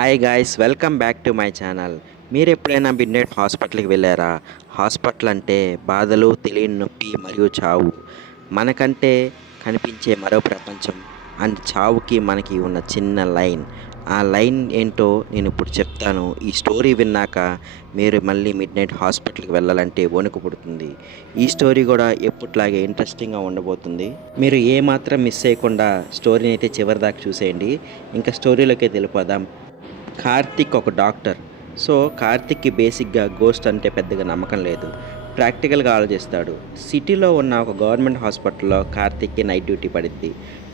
Hi guys, welcome back to my channel. మీరు ఎప్పుడైనా midnight హాస్పిటల్కి వెళ్ళారా? హాస్పిటల్ అంటే బాధలు, తెలియని నొప్పి మరియు చావు. మనకంటే కనిపించే మరో ప్రపంచం. అండ్ చావుకి మనకి ఉన్న చిన్న లైన్. ఆ లైన్ ఏంటో నేను ఇప్పుడు చెప్తాను. ఈ స్టోరీ విన్నాక మీరు మళ్ళీ మిడ్నైట్ హాస్పిటల్కి వెళ్ళాలంటే వణుకు పుడుతుంది. ఈ స్టోరీ కూడా ఎప్పట్లాగే ఇంట్రెస్టింగ్గా ఉండబోతుంది. మీరు ఏమాత్రం మిస్ చేయకుండా స్టోరీని అయితే చివరి దాకా చూసేయండి. ఇంకా స్టోరీలోకి వెళ్ళిపోదాం. కార్తిక్ ఒక డాక్టర్. సో కార్తిక్కి బేసిక్గా గోస్ట్ అంటే పెద్దగా నమ్మకం లేదు. ప్రాక్టికల్గా ఆలోచిస్తాడు. సిటీలో ఉన్న ఒక గవర్నమెంట్ హాస్పిటల్లో కార్తిక్కి నైట్ డ్యూటీ పడిద్ది.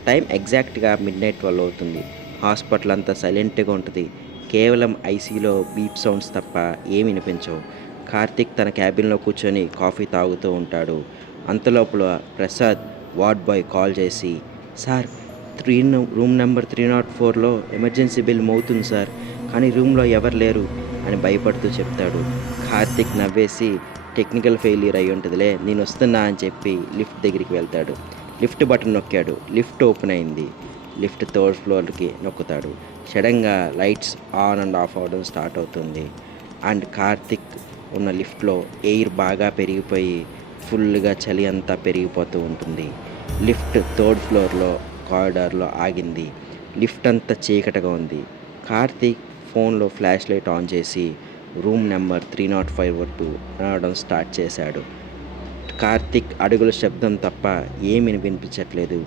టైం ఎగ్జాక్ట్గా మిడ్-నైట్ 12 అవుతుంది. హాస్పిటల్ అంతా సైలెంట్గా ఉంటుంది. కేవలం ఐసీలో బీప్ సౌండ్స్ తప్ప ఏమి వినిపించవు. కార్తిక్ తన క్యాబిన్లో కూర్చొని కాఫీ తాగుతూ ఉంటాడు. అంతలోపల ప్రసాద్ వార్డ్ బాయ్ కాల్ చేసి, సార్, రూమ్ నెంబర్ 304లో ఎమర్జెన్సీ బిల్ మోగుతుంది సార్, కానీ రూమ్లో ఎవరు లేరు అని భయపడుతూ చెప్తాడు. కార్తిక్ నవ్వేసి, టెక్నికల్ ఫెయిల్యూర్ అయి ఉంటుందిలే, నేను వస్తున్నా అని చెప్పి లిఫ్ట్ దగ్గరికి వెళ్తాడు. లిఫ్ట్ బటన్ నొక్కాడు. లిఫ్ట్ ఓపెన్ అయింది. లిఫ్ట్ 3rd ఫ్లోర్కి నొక్కుతాడు. సడన్గా లైట్స్ ఆన్ అండ్ ఆఫ్ అవ్వడం స్టార్ట్ అవుతుంది. అండ్ కార్తిక్ ఉన్న లిఫ్ట్లో ఎయిర్ బాగా పెరిగిపోయి ఫుల్గా చలి అంతా పెరిగిపోతూ ఉంటుంది. లిఫ్ట్ 3rd ఫ్లోర్లో కారిడార్లో ఆగింది. లిఫ్ట్ అంతా చీకటిగా ఉంది. కార్తీక్ ఫోన్లో ఫ్లాష్ లైట్ ఆన్ చేసి రూమ్ నెంబర్ 305 వరకు నడవడం స్టార్ట్ చేశాడు. కార్తీక్ అడుగుల శబ్దం తప్ప ఏమీ వినిపించట్లేదు.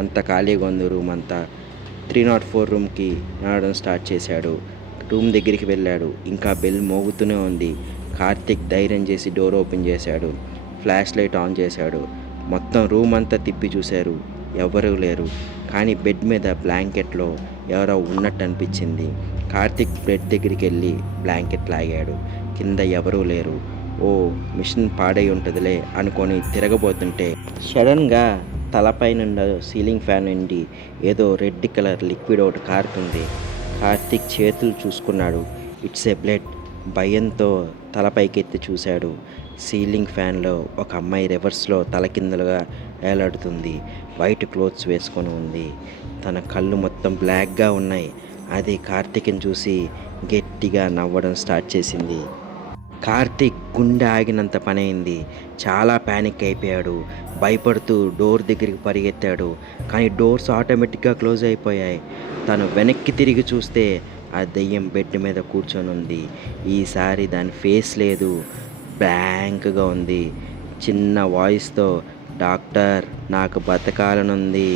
అంత ఖాళీగా ఉంది రూమ్ అంతా. 304 రూమ్కి నడవడం స్టార్ట్ చేశాడు. రూమ్ దగ్గరికి వెళ్ళాడు. ఇంకా బెల్ మోగుతూనే ఉంది. కార్తీక్ ధైర్యం చేసి డోర్ ఓపెన్ చేశాడు. ఫ్లాష్ లైట్ ఆన్ చేశాడు. మొత్తం రూమ్ అంతా తిప్పి చూశారు. ఎవరూ లేరు. కానీ బెడ్ మీద బ్లాంకెట్లో ఎవరో ఉన్నట్టు అనిపించింది. కార్తిక్ బెడ్ దగ్గరికి వెళ్ళి బ్లాంకెట్ లాగాడు. కింద ఎవరూ లేరు. ఓ, మిషన్ పాడై ఉంటుందిలే అనుకొని తిరగబోతుంటే సడన్గా తలపై నుండి సీలింగ్ ఫ్యాన్ నుండి ఏదో రెడ్ కలర్ లిక్విడ్ ఒకటి కారుతుంది. కార్తిక్ చేతులు చూసుకున్నాడు. It's a blood. భయంతో తలపైకెత్తి చూశాడు. సీలింగ్ ఫ్యాన్లో ఒక అమ్మాయి రివర్స్లో తలకిందులుగా వేలాడుతుంది. వైట్ క్లోత్స్ వేసుకొని ఉంది. తన కళ్ళు మొత్తం బ్లాక్గా ఉన్నాయి. అది కార్తీక్ని చూసి గట్టిగా నవ్వడం స్టార్ట్ చేసింది. కార్తీక్ గుండె ఆగినంత పని అయింది. చాలా ప్యానిక్ అయిపోయాడు. భయపడుతూ డోర్ దగ్గరికి పరిగెత్తాడు. కానీ డోర్స్ ఆటోమేటిక్గా క్లోజ్ అయిపోయాయి. తను వెనక్కి తిరిగి చూస్తే ఆ దెయ్యం బెడ్ మీద కూర్చొని ఉంది. ఈసారి దాని ఫేస్ లేదు, బ్లాంక్గా ఉంది. చిన్న వాయిస్తో, డాక్టర్, నాకు బతకాలనుంది,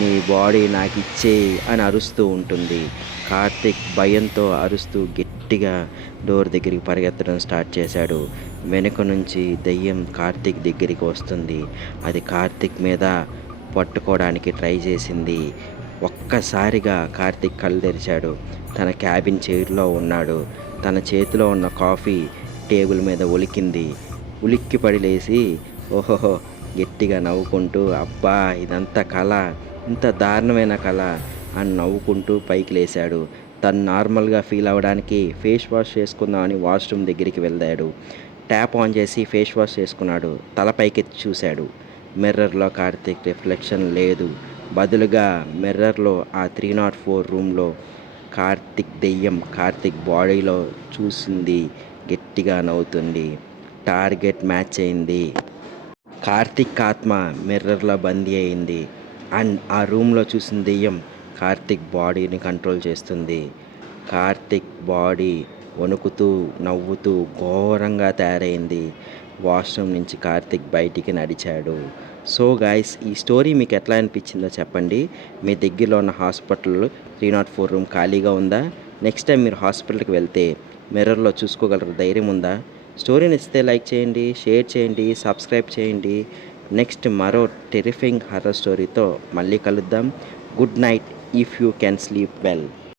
నీ బాడీ నాకు ఇచ్చేయి అని అరుస్తూ ఉంటుంది. కార్తిక్ భయంతో అరుస్తూ గట్టిగా డోర్ దగ్గరికి పరిగెత్తడం స్టార్ట్ చేశాడు. వెనుక నుంచి దెయ్యం కార్తిక్ దగ్గరికి వస్తుంది. అది కార్తిక్ మీద పట్టుకోవడానికి ట్రై చేసింది. ఒక్కసారిగా కార్తిక్ కళ్ళు తెరిచాడు. తన క్యాబిన్ చైర్లో ఉన్నాడు. తన చేతిలో ఉన్న కాఫీ టేబుల్ మీద ఒలికింది. ఉలిక్కిపడి లేచి, ఓహోహో, గట్టిగా నవ్వుకుంటూ, అబ్బా, ఇదంతా కళ, ఇంత దారుణమైన కళ అని నవ్వుకుంటూ పైకి లేచాడు. తను నార్మల్గా ఫీల్ అవ్వడానికి ఫేస్ వాష్ చేసుకుందామని వాష్రూమ్ దగ్గరికి వెళ్ళాడు. ట్యాప్ ఆన్ చేసి ఫేస్ వాష్ చేసుకున్నాడు. తలపైకెత్తి చూశాడు. మిర్రర్లో కార్తిక్ రిఫ్లెక్షన్ లేదు. బదులుగా మిర్రర్లో ఆ 304 రూమ్లో కార్తిక్ దెయ్యం కార్తిక్ బాడీలో చూసింది. గట్టిగా నవ్వుతుంది. టార్గెట్ మ్యాచ్ అయింది. కార్తిక్ ఆత్మ మిర్రర్లో బందీ అయింది. అండ్ ఆ రూమ్లో చూసిన దెయ్యం కార్తిక్ బాడీని కంట్రోల్ చేస్తుంది. కార్తిక్ బాడీ వణుకుతూ నవ్వుతూ ఘోరంగా తయారైంది. వాష్రూమ్ నుంచి కార్తిక్ బయటికి నడిచాడు. సో గాయస్, ఈ స్టోరీ మీకు ఎట్లా అనిపించిందో చెప్పండి. మీ దగ్గరలో ఉన్న హాస్పిటల్ 304 రూమ్ ఖాళీగా ఉందా? నెక్స్ట్ టైం మీరు హాస్పిటల్కి వెళ్తే మిర్రర్లో చూసుకోగలరు ధైర్యం ఉందా? స్టోరీని ఇస్తే లైక్ చేయండి, షేర్ చేయండి, సబ్స్క్రైబ్ చేయండి. నెక్స్ట్ మరో టెరిఫింగ్ హర్రర్ స్టోరీతో మళ్ళీ కలుద్దాం. Good night if you can sleep well.